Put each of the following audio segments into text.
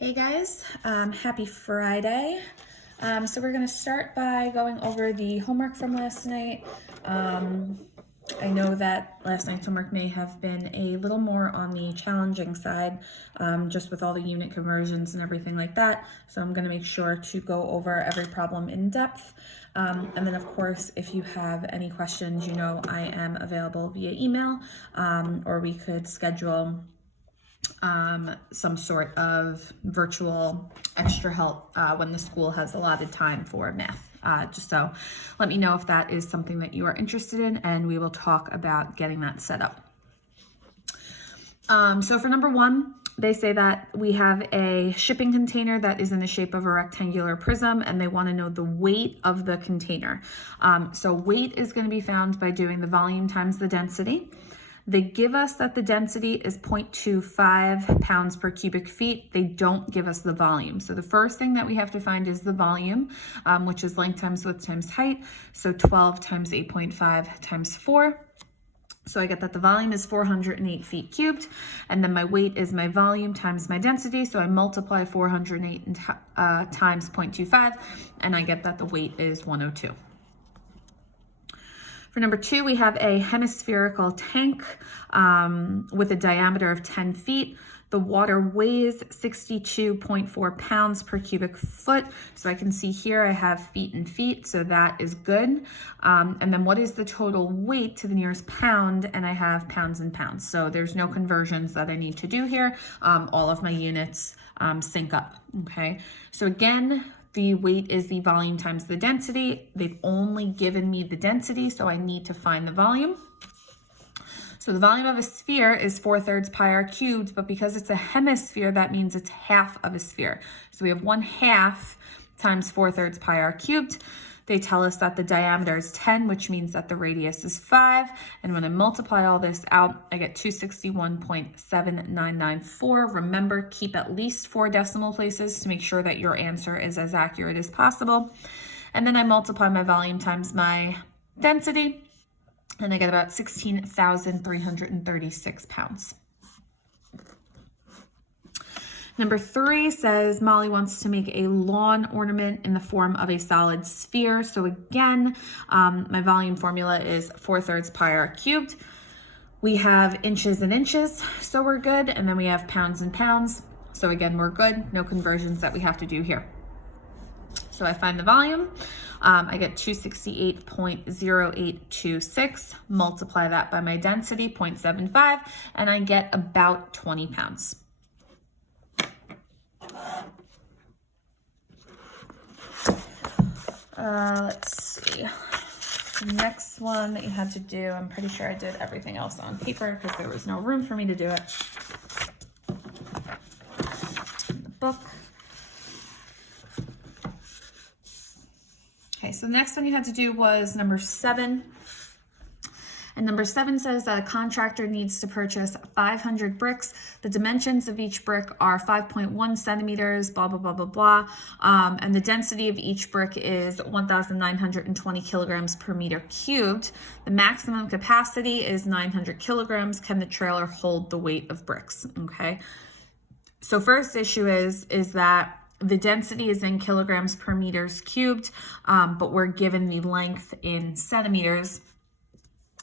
Hey guys, happy Friday. So we're gonna start by going over the homework from last night. I know that last night's homework may have been a little more on the challenging side, just with all the unit conversions and everything like that. So I'm gonna make sure to go over every problem in depth. And then of course, if you have any questions, you know I am available via email, or we could schedule some sort of virtual extra help when the school has allotted time for math. Just so let me know if that is something that you are interested in, and we will talk about getting that set up. So for number one, they say that we have a shipping container that is in the shape of a rectangular prism, and they want to know the weight of the container. So weight is going to be found by doing the volume times the density. They give us that the density is 0.25 pounds per cubic feet. They don't give us the volume. So the first thing that we have to find is the volume, which is length times width times height. So 12 times 8.5 times 4. So I get that the volume is 408 feet cubed, and then my weight is my volume times my density. So I multiply 408 times 0.25, and I get that the weight is 102. For number two, we have a hemispherical tank with a diameter of 10 feet. The water weighs 62.4 pounds per cubic foot. So I can see here I have feet and feet, so that is good. And then what is the total weight to the nearest pound? And I have pounds and pounds. So there's no conversions that I need to do here. All of my units sync up, okay? So again, the weight is the volume times the density. They've only given me the density, so I need to find the volume. So the volume of a sphere is 4/3 pi r cubed, but because it's a hemisphere, that means it's half of a sphere. So we have 1/2 times 4/3 pi r cubed. They tell us that the diameter is 10, which means that the radius is 5. And when I multiply all this out, I get 261.7994. Remember, keep at least 4 decimal places to make sure that your answer is as accurate as possible. And then I multiply my volume times my density, and I get about 16,336 pounds. Number 3 says Molly wants to make a lawn ornament in the form of a solid sphere. So again, my volume formula is 4/3 pi r cubed. We have inches and inches, so we're good. And then we have pounds and pounds. So again, we're good. No conversions that we have to do here. So I find the volume. I get 268.0826, multiply that by my density, 0.75, and I get about 20 pounds. Let's see. The next one that you had to do, I'm pretty sure I did everything else on paper because there was no room for me to do it. In the book. Okay, so the next one you had to do was number 7. And number 7 says that a contractor needs to purchase 500 bricks. The dimensions of each brick are 5.1 centimeters, blah, blah, blah, blah, blah. And the density of each brick is 1,920 kilograms per meter cubed. The maximum capacity is 900 kilograms. Can the trailer hold the weight of bricks? Okay. So first issue is that the density is in kilograms per meters cubed, but we're given the length in centimeters.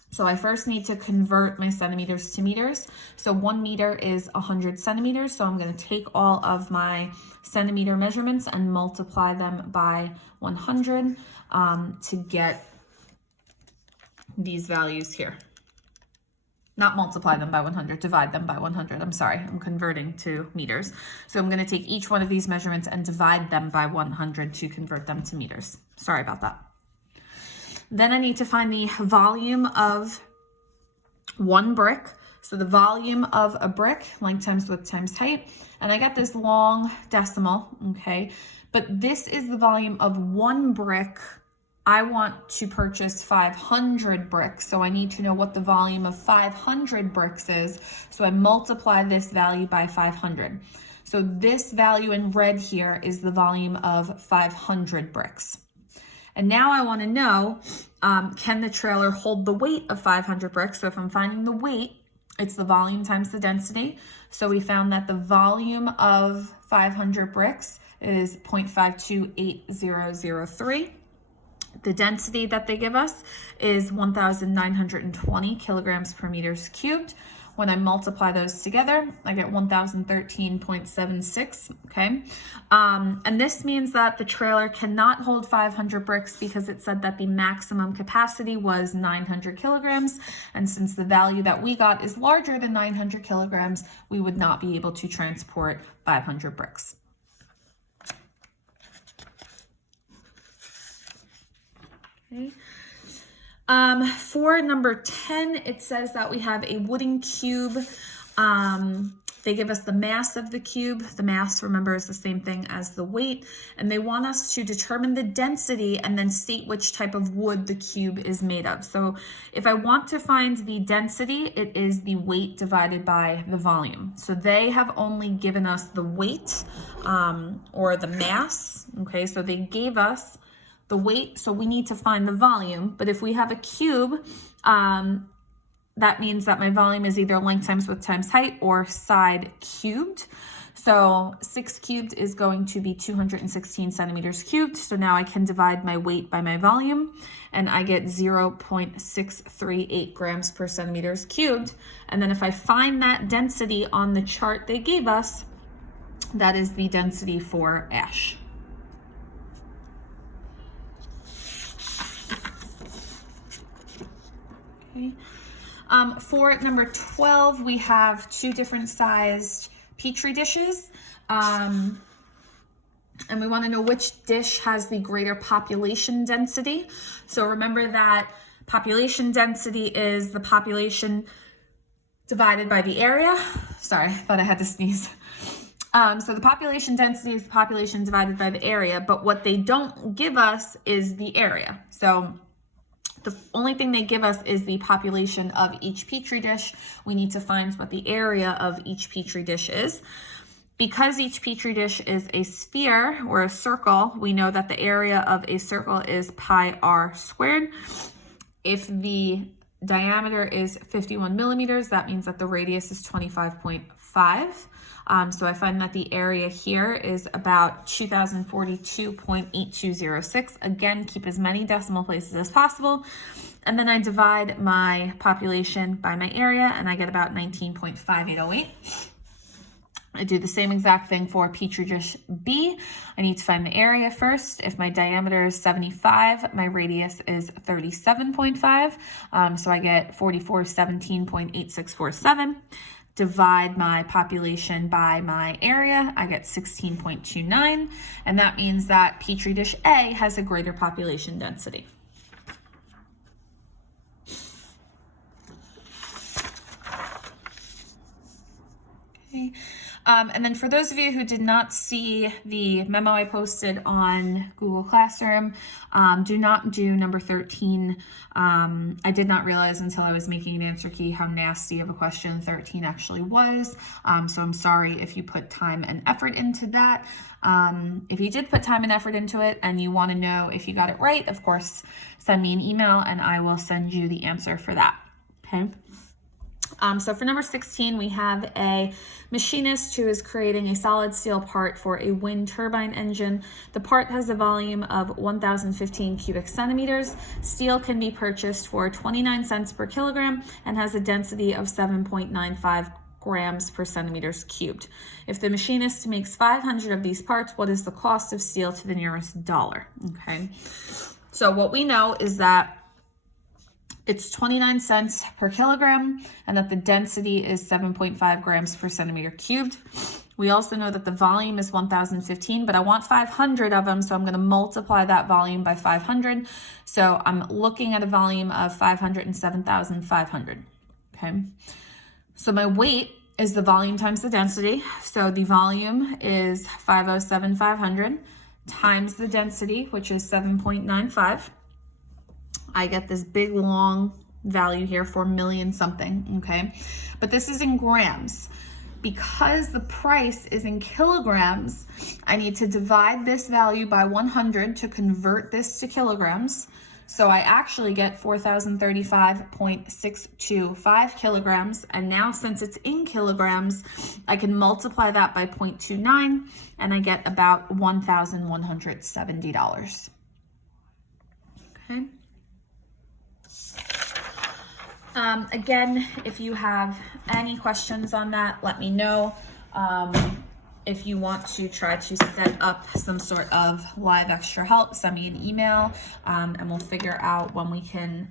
So I first need to convert my centimeters to meters. So 1 meter is 100 centimeters. So I'm going to take all of my centimeter measurements and multiply them by 100 to get these values here. Not multiply them by 100, divide them by 100. I'm sorry, I'm converting to meters. So I'm going to take each one of these measurements and divide them by 100 to convert them to meters. Sorry about that. Then I need to find the volume of one brick. So the volume of a brick, length times width times height. And I got this long decimal, okay? But this is the volume of one brick. I want to purchase 500 bricks. So I need to know what the volume of 500 bricks is. So I multiply this value by 500. So this value in red here is the volume of 500 bricks. And now I want to know, can the trailer hold the weight of 500 bricks? So if I'm finding the weight, It's the volume times the density. So we found that the volume of 500 bricks is 0.528003. The density that they give us is 1,920 kilograms per meters cubed. When I multiply those together, I get 1,013.76, okay? And this means that the trailer cannot hold 500 bricks because it said that the maximum capacity was 900 kilograms. And since the value that we got is larger than 900 kilograms, we would not be able to transport 500 bricks. Okay. For number 10, it says that we have a wooden cube. They give us the mass of the cube. The mass, remember, is the same thing as the weight. And they want us to determine the density and then state which type of wood the cube is made of. So if I want to find the density, it is the weight divided by the volume. So they have only given us the weight or the mass. Okay, so they gave us the weight, so we need to find the volume. But if we have a cube, that means that my volume is either length times width times height or side cubed. So 6 cubed is going to be 216 centimeters cubed. So now I can divide my weight by my volume and I get 0.638 grams per centimeters cubed. And then if I find that density on the chart they gave us, that is the density for ash. Okay. For number 12, we have 2 different sized Petri dishes. And we want to know which dish has the greater population density. So remember that population density is the population divided by the area. Sorry, I thought I had to sneeze. So the population density is the population divided by the area, but what they don't give us is the area. So the only thing they give us is the population of each Petri dish. We need to find what the area of each Petri dish is. Because each Petri dish is a sphere or a circle, we know that the area of a circle is pi r squared. If the diameter is 51 millimeters, that means that the radius is 25.5. So I find that the area here is about 2042.8206. Again, keep as many decimal places as possible. And then I divide my population by my area and I get about 19.5808. I do the same exact thing for Petri dish B. I need to find the area first. If my diameter is 75, my radius is 37.5. So I get 4417.8647. Divide my population by my area, I get 16.29, and that means that Petri dish A has a greater population density. Okay. And then for those of you who did not see the memo I posted on Google Classroom, do not do number 13. I did not realize until I was making an answer key how nasty of a question 13 actually was. So I'm sorry if you put time and effort into that. If you did put time and effort into it and you want to know if you got it right, of course, send me an email and I will send you the answer for that. Okay. So for number 16, we have a machinist who is creating a solid steel part for a wind turbine engine. The part has a volume of 1,015 cubic centimeters. Steel can be purchased for 29 cents per kilogram and has a density of 7.95 grams per centimeters cubed. If the machinist makes 500 of these parts, what is the cost of steel to the nearest dollar? Okay. So what we know is that it's 29 cents per kilogram and that the density is 7.5 grams per centimeter cubed. We also know that the volume is 1,015, but I want 500 of them, so I'm going to multiply that volume by 500. So I'm looking at a volume of 507,500. Okay. So my weight is the volume times the density. So the volume is 507,500 times the density, which is 7.95. I get this big long value here, 4 million something, okay? But this is in grams. Because the price is in kilograms, I need to divide this value by 100 to convert this to kilograms. So I actually get 4,035.625 kilograms. And now since it's in kilograms, I can multiply that by 0.29 and I get about $1,170. Okay. Again, if you have any questions on that, let me know. If you want to try to set up some sort of live extra help, send me an email, and we'll figure out when we can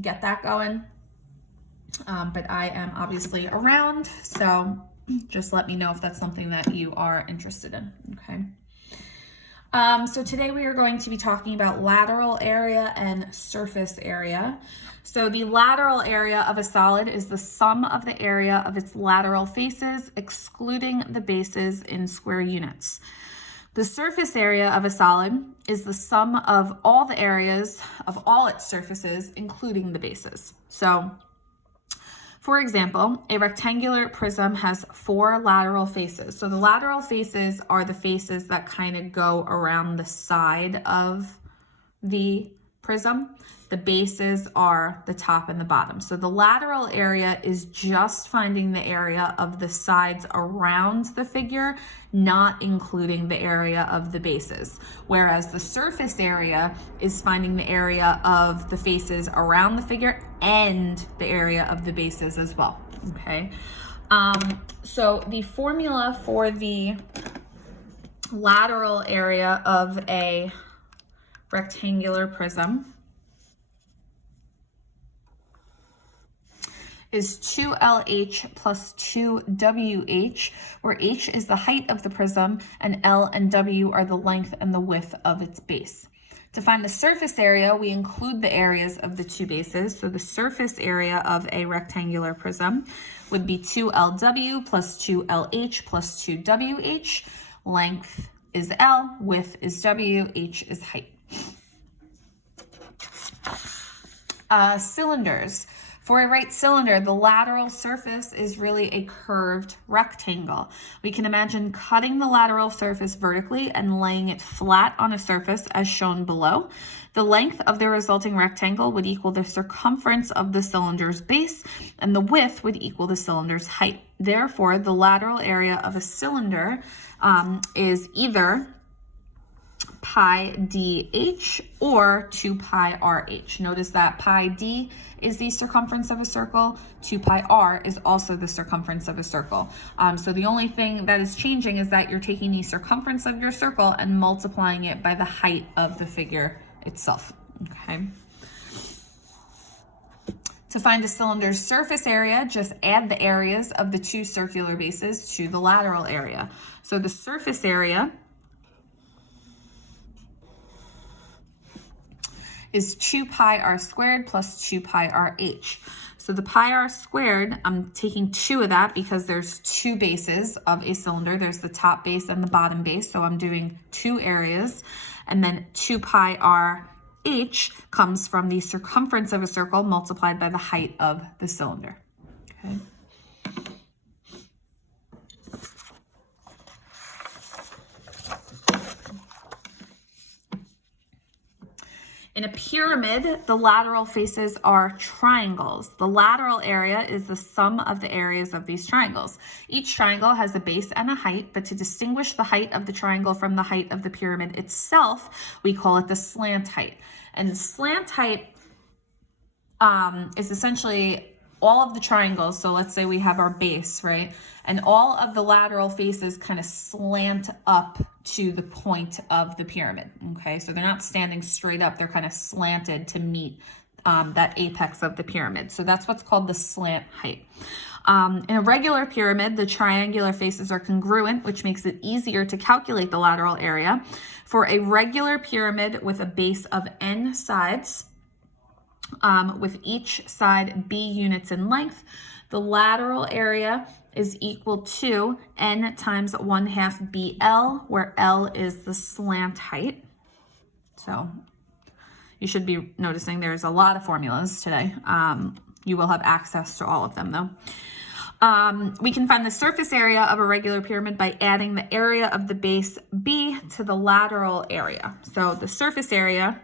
get that going. But I am obviously around, so just let me know if that's something that you are interested in, okay? So today we are going to be talking about lateral area and surface area. So the lateral area of a solid is the sum of the area of its lateral faces, excluding the bases in square units. The surface area of a solid is the sum of all the areas of all its surfaces, including the bases. So, for example, a rectangular prism has 4 lateral faces. So the lateral faces are the faces that kind of go around the side of the prism. The bases are the top and the bottom. So the lateral area is just finding the area of the sides around the figure, not including the area of the bases. Whereas the surface area is finding the area of the faces around the figure and the area of the bases as well, okay? So the formula for the lateral area of a rectangular prism is 2LH plus 2WH, where H is the height of the prism and L and W are the length and the width of its base. To find the surface area, we include the areas of the two bases. So the surface area of a rectangular prism would be 2LW plus 2LH plus 2WH. Length is L, width is W, H is height. Cylinders. For a right cylinder, the lateral surface is really a curved rectangle. We can imagine cutting the lateral surface vertically and laying it flat on a surface as shown below. The length of the resulting rectangle would equal the circumference of the cylinder's base, and the width would equal the cylinder's height. Therefore, the lateral area of a cylinder is either pi dh or 2 pi rh. Notice that pi d is the circumference of a circle, 2 pi r is also the circumference of a circle. So the only thing that is changing is that you're taking the circumference of your circle and multiplying it by the height of the figure itself, okay? To find a cylinder's surface area, just add the areas of the two circular bases to the lateral area. So the surface area is 2 pi r squared plus 2 pi rh. So the pi r squared, I'm taking 2 of that because there's 2 bases of a cylinder. There's the top base and the bottom base, so I'm doing 2 areas. And then 2 pi r h comes from the circumference of a circle multiplied by the height of the cylinder, okay? In a pyramid, the lateral faces are triangles. The lateral area is the sum of the areas of these triangles. Each triangle has a base and a height, but to distinguish the height of the triangle from the height of the pyramid itself, we call it the slant height. And the slant height is essentially all of the triangles. So let's say we have our base, right? And all of the lateral faces kind of slant up to the point of the pyramid, okay? So they're not standing straight up, they're kind of slanted to meet that apex of the pyramid. So that's what's called the slant height. In a regular pyramid, the triangular faces are congruent, which makes it easier to calculate the lateral area. For a regular pyramid with a base of n sides, with each side b units in length, the lateral area is equal to n times 1/2 BL, where L is the slant height. So you should be noticing there's a lot of formulas today. You will have access to all of them though. We can find the surface area of a regular pyramid by adding the area of the base B to the lateral area. So the surface area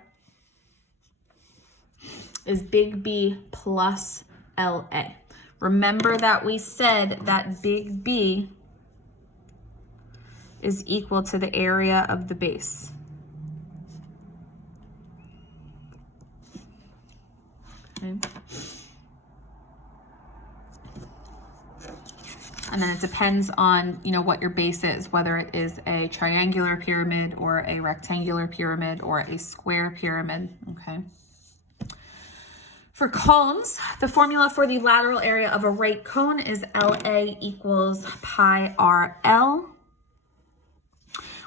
is big B plus LA. Remember that we said that big B is equal to the area of the base. Okay. And then it depends on, you know, what your base is, whether it is a triangular pyramid or a rectangular pyramid or a square pyramid, okay? For cones, the formula for the lateral area of a right cone is LA equals pi RL,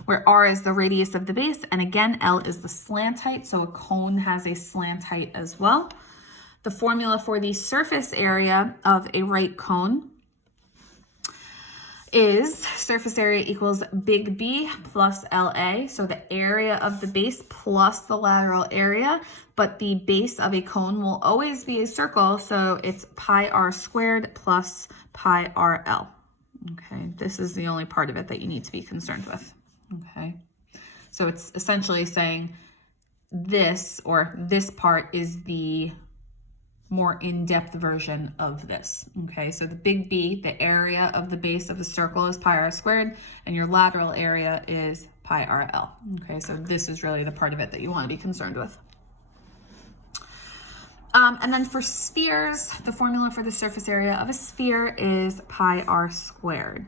where R is the radius of the base, and again, L is the slant height, so a cone has a slant height as well. The formula for the surface area of a right cone is surface area equals big B plus LA, so the area of the base plus the lateral area, but the base of a cone will always be a circle, so it's pi R squared plus pi RL. Okay, this is the only part of it that you need to be concerned with. Okay, so it's essentially saying this, or this part is the more in-depth version of this. Okay, so the big B, the area of the base of the circle is pi R squared, and your lateral area is pi RL. Okay, so this is really the part of it that you want to be concerned with. And then for spheres, the formula for the surface area of a sphere is pi R squared.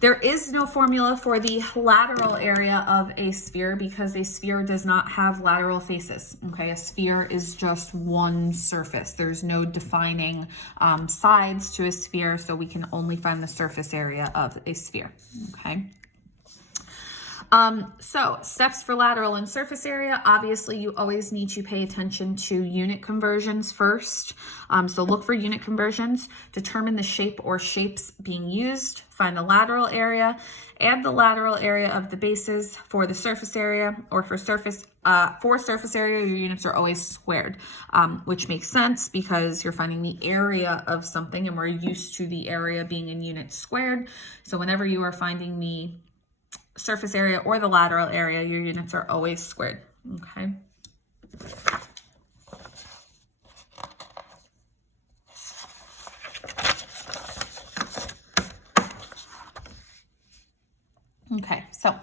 There is no formula for the lateral area of a sphere because a sphere does not have lateral faces, okay? A sphere is just one surface. There's no defining sides to a sphere, so we can only find the surface area of a sphere, okay? So steps for lateral and surface area, obviously you always need to pay attention to unit conversions first. So look for unit conversions, determine the shape or shapes being used, find the lateral area, add the lateral area of the bases for the surface area, or for surface area, your units are always squared, which makes sense because you're finding the area of something and we're used to the area being in units squared. So whenever you are finding the surface area or the lateral area, your units are always squared, okay? Okay, so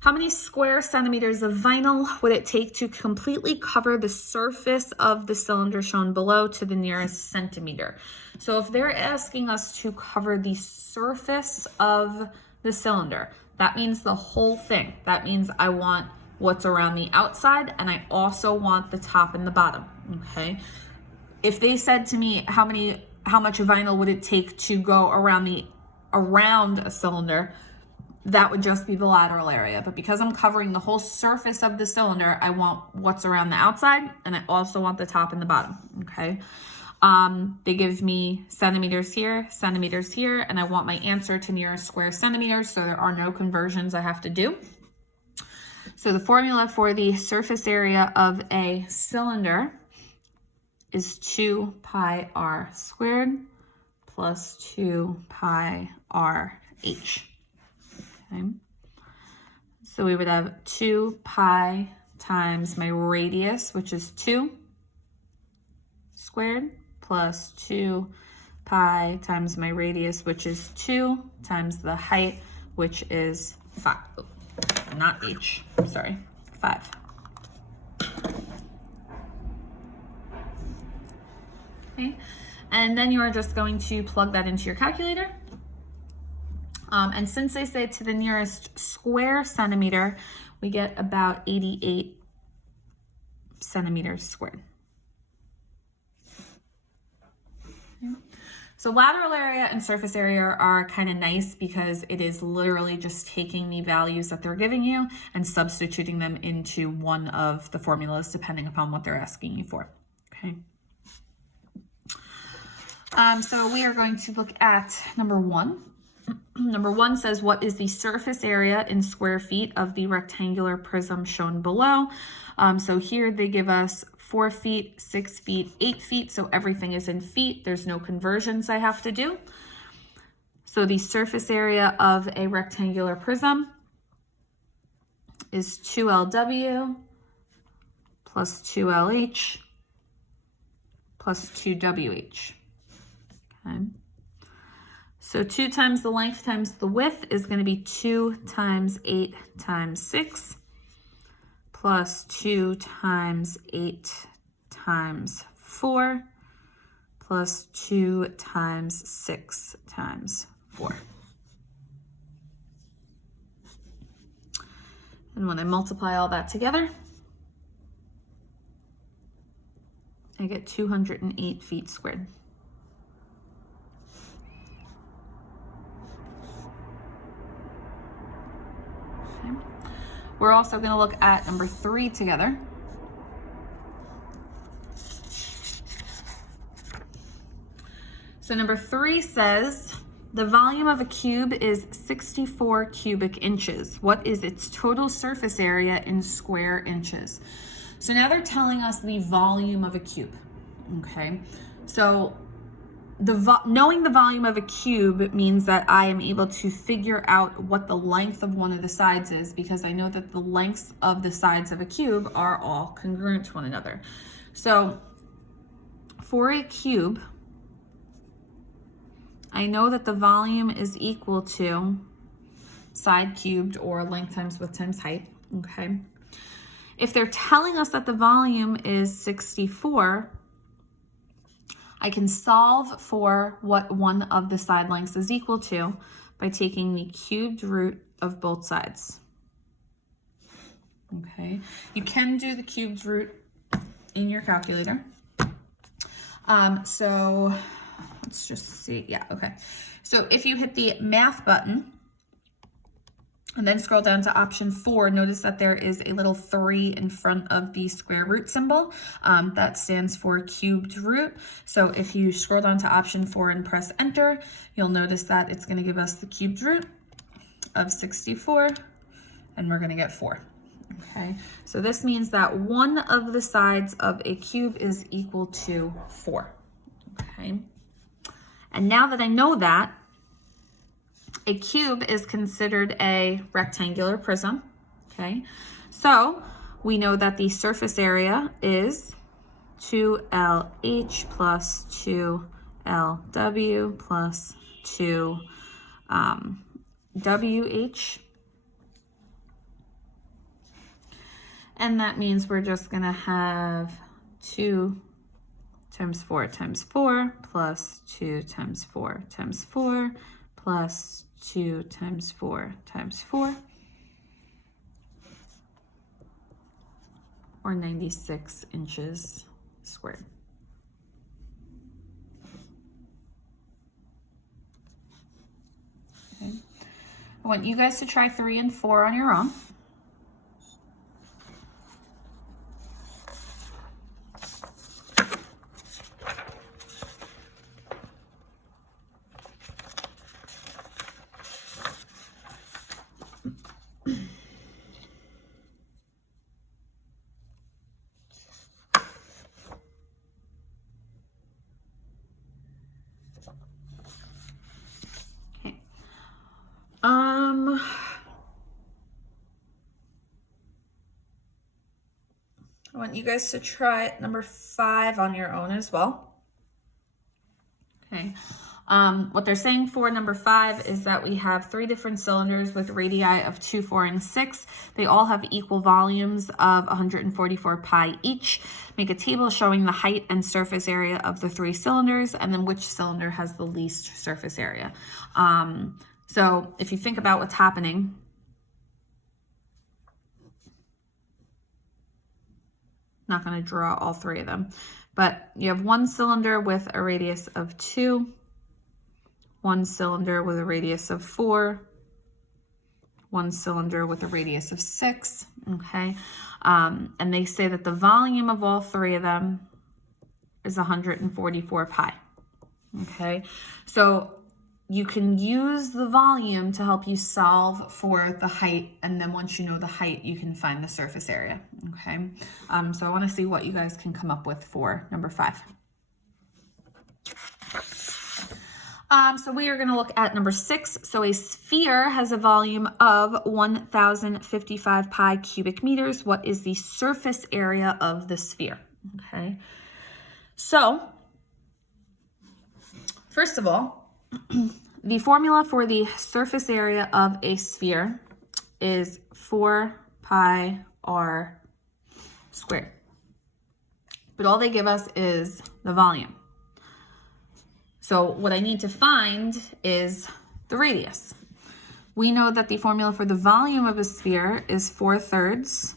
how many square centimeters of vinyl would it take to completely cover the surface of the cylinder shown below to the nearest centimeter? So if they're asking us to cover the surface of the cylinder, that means the whole thing. That means I want what's around the outside, and I also want the top and the bottom, okay? If they said to me, how much vinyl would it take to go around a cylinder, that would just be the lateral area. But because I'm covering the whole surface of the cylinder, I want what's around the outside, and I also want the top and the bottom, okay? They give me centimeters here, and I want my answer to nearest square centimeters, so there are no conversions I have to do. So the formula for the surface area of a cylinder is 2 pi R squared plus 2 pi R H. Okay. So we would have 2 pi times my radius, which is 2 squared, plus 2 pi times my radius, which is 2, times the height, which is 5. Not H, sorry, 5. Okay, and then you are just going to plug that into your calculator. And since they say to the nearest square centimeter, we get about 88 centimeters squared. So lateral area and surface area are kind of nice because it is literally just taking the values that they're giving you and substituting them into one of the formulas depending upon what they're asking you for, okay? So we are going to look at number 1. Number 1 says, what is the surface area in square feet of the rectangular prism shown below? So here they give us 4 feet, 6 feet, 8 feet. So everything is in feet. There's no conversions I have to do. So the surface area of a rectangular prism is 2LW plus 2LH plus 2WH. Okay. So 2 times the length times the width is going to be 2 times 8 times 6 plus 2 times 8 times 4 plus 2 times 6 times 4. And when I multiply all that together, I get 208 feet squared. Okay. We're also going to look at number 3 together. So number 3 says, the volume of a cube is 64 cubic inches. What is its total surface area in square inches? So now they're telling us the volume of a cube, okay? So knowing the volume of a cube means that I am able to figure out what the length of one of the sides is, because I know that the lengths of the sides of a cube are all congruent to one another. So for a cube, I know that the volume is equal to side cubed, or length times width times height, okay? If they're telling us that the volume is 64, I can solve for what one of the side lengths is equal to by taking the cubed root of both sides. Okay, you can do the cubed root in your calculator. So let's just see. Yeah, okay. So if you hit the math button and then scroll down to option 4, notice that there is a little 3 in front of the square root symbol. That stands for cubed root. So if you scroll down to option 4 and press enter, you'll notice that it's going to give us the cubed root of 64, and we're going to get 4. Okay, so this means that one of the sides of a cube is equal to 4. Okay, and now that I know that, a cube is considered a rectangular prism. Okay, so we know that the surface area is 2LH plus 2LW plus 2WH. And that means we're just going to have 2 times 4 times 4 plus 2 times 4 times 4 plus 2 times 4 times 4, or 96 inches squared. Okay. I want you guys to try 3 and 4 on your own. I want you guys to try number 5 on your own as well. Okay. What they're saying for number 5 is that we have 3 different cylinders with radii of 2, 4, and 6. They all have equal volumes of 144 pi each. Make a table showing the height and surface area of the 3 cylinders, and then which cylinder has the least surface area. So if you think about what's happening, not going to draw all 3 of them, but you have one cylinder with a radius of 2, one cylinder with a radius of 4, one cylinder with a radius of 6, okay? And they say that the volume of all 3 of them is 144 pi, okay? So you can use the volume to help you solve for the height, and then once you know the height, you can find the surface area, okay? So I want to see what you guys can come up with for number 5. So we are going to look at number 6. So a sphere has a volume of 1,055 pi cubic meters. What is the surface area of the sphere? Okay. So, first of all, the formula for the surface area of a sphere is 4 pi r squared. But all they give us is the volume. So what I need to find is the radius. We know that the formula for the volume of a sphere is 4/3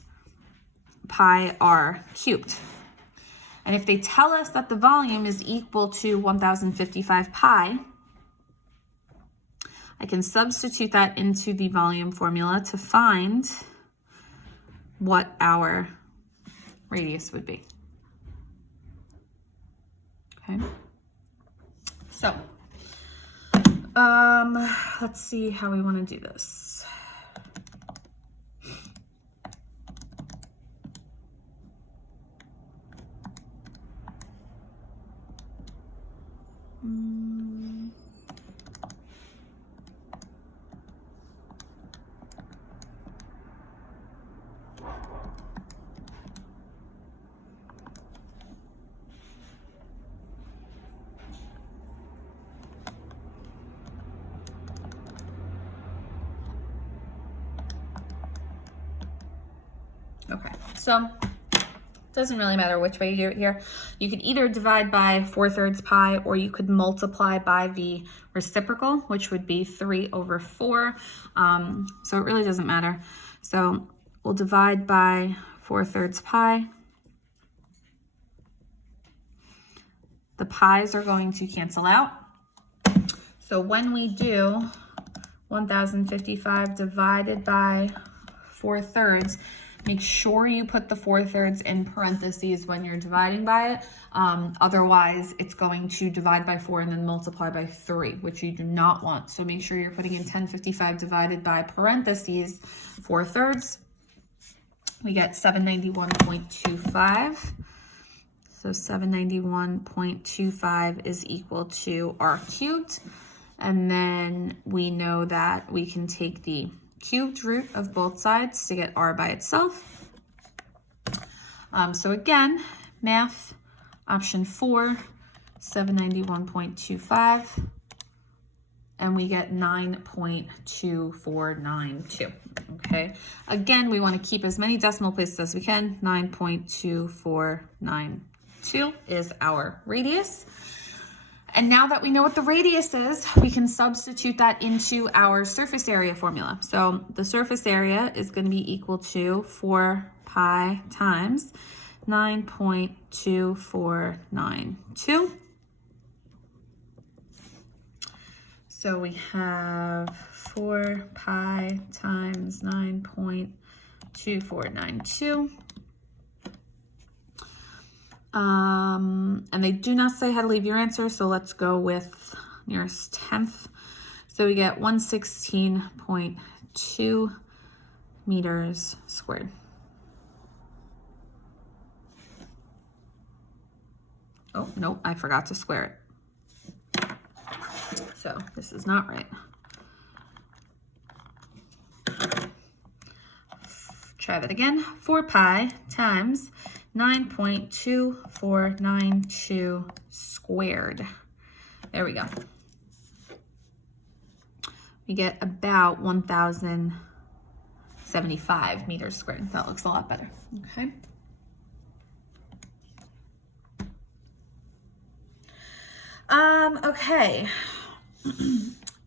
pi r cubed. And if they tell us that the volume is equal to 1,055 pi, I can substitute that into the volume formula to find what our radius would be. Okay. So, let's see how we want to do this. Okay, so doesn't really matter which way you do it here. You could either divide by 4/3 pi, or you could multiply by the reciprocal, which would be 3/4. So it really doesn't matter. So we'll divide by 4/3 pi. The pi's are going to cancel out. So when we do 1,055 divided by 4/3, make sure you put the 4/3 in parentheses when you're dividing by it. Otherwise, it's going to divide by 4 and then multiply by 3, which you do not want. So make sure you're putting in 1,055 divided by parentheses 4/3. We get 791.25. So 791.25 is equal to r cubed. And then we know that we can take the cubed root of both sides to get r by itself. So again, math, option 4, 791.25, and we get 9.2492. Okay, again, we want to keep as many decimal places as we can. 9.2492 is our radius. And now that we know what the radius is, we can substitute that into our surface area formula. So the surface area is going to be equal to 4 pi times 9.2492. So we have 4 pi times 9.2492. And they do not say how to leave your answer, so let's go with nearest tenth. So we get 116.2 meters squared. Oh, no, I forgot to square it. So this is not right. Try that again. 4 pi times 9.2492 squared. There we go. We get about 1,075 meters squared. That looks a lot better. Okay. Okay.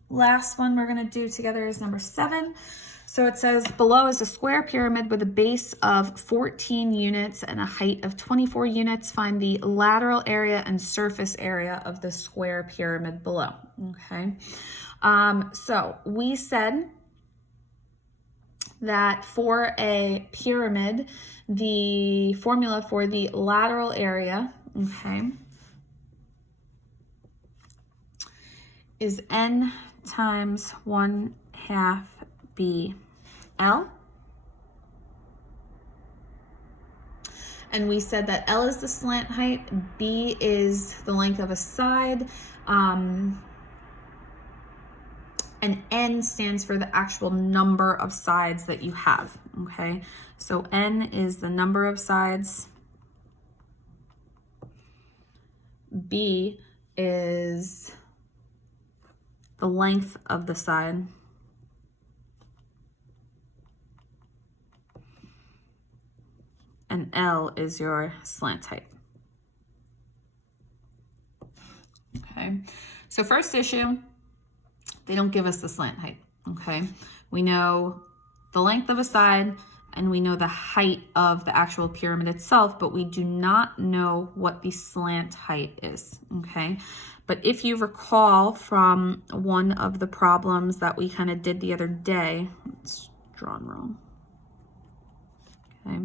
Last one we're going to do together is number 7. So it says below is a square pyramid with a base of 14 units and a height of 24 units. Find the lateral area and surface area of the square pyramid below. Okay. So we said that for a pyramid, the formula for the lateral area, okay, is n times 1/2 BL. And we said that L is the slant height, B is the length of a side, And N stands for the actual number of sides that you have, okay? So N is the number of sides. B is the length of the side. And L is your slant height. Okay, so first issue, they don't give us the slant height, okay? We know the length of a side and we know the height of the actual pyramid itself, but we do not know what the slant height is, okay? But if you recall from one of the problems that we kind of did the other day, it's drawn wrong, okay?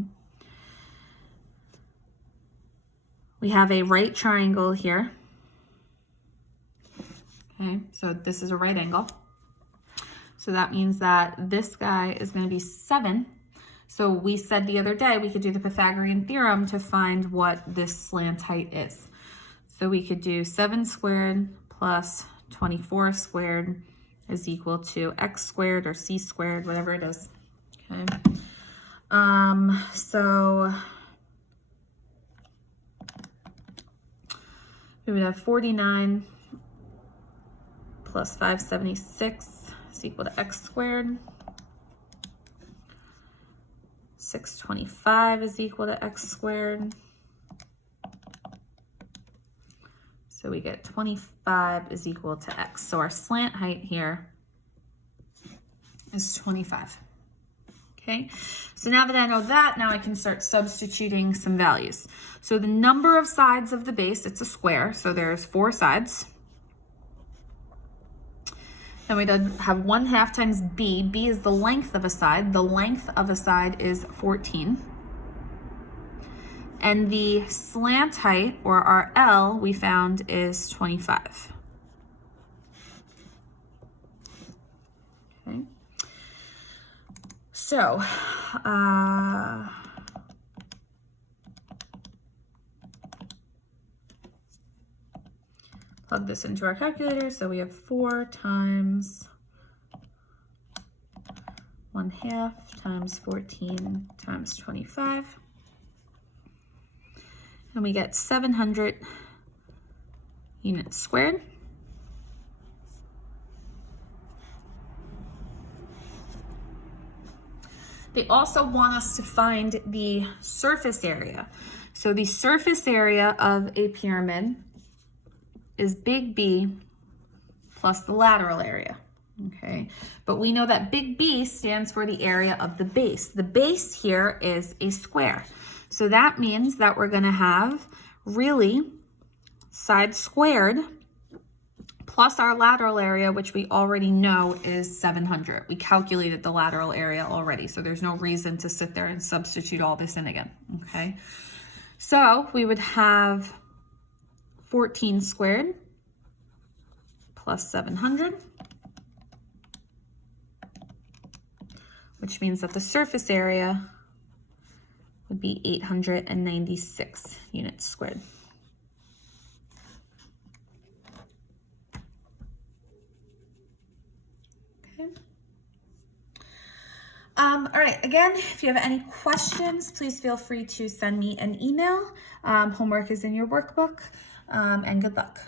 We have a right triangle here. Okay, so this is a right angle. So that means that this guy is going to be 7. So we said the other day we could do the Pythagorean theorem to find what this slant height is. So we could do 7 squared plus 24 squared is equal to x squared or c squared, whatever it is. Okay. So we would have 49 plus 576 is equal to x squared. 625 is equal to x squared. So we get 25 is equal to x. So our slant height here is 25. Okay, so now that I know that, now I can start substituting some values. So the number of sides of the base, it's a square, so there's 4 sides. Then we have 1/2 times b. B is the length of a side. The length of a side is 14. And the slant height, or our L, we found is 25. Okay. So, plug this into our calculator. So we have 4 times 1/2 times 14 times 25. And we get 700 units squared. They also want us to find the surface area. So the surface area of a pyramid is big B plus the lateral area, okay? But we know that big B stands for the area of the base. The base here is a square. So that means that we're gonna have really side squared plus our lateral area, which we already know is 700. We calculated the lateral area already, so there's no reason to sit there and substitute all this in again, okay? So we would have 14 squared plus 700, which means that the surface area would be 896 units squared. Okay. All right, again, if you have any questions, please feel free to send me an email. Homework is in your workbook, and good luck.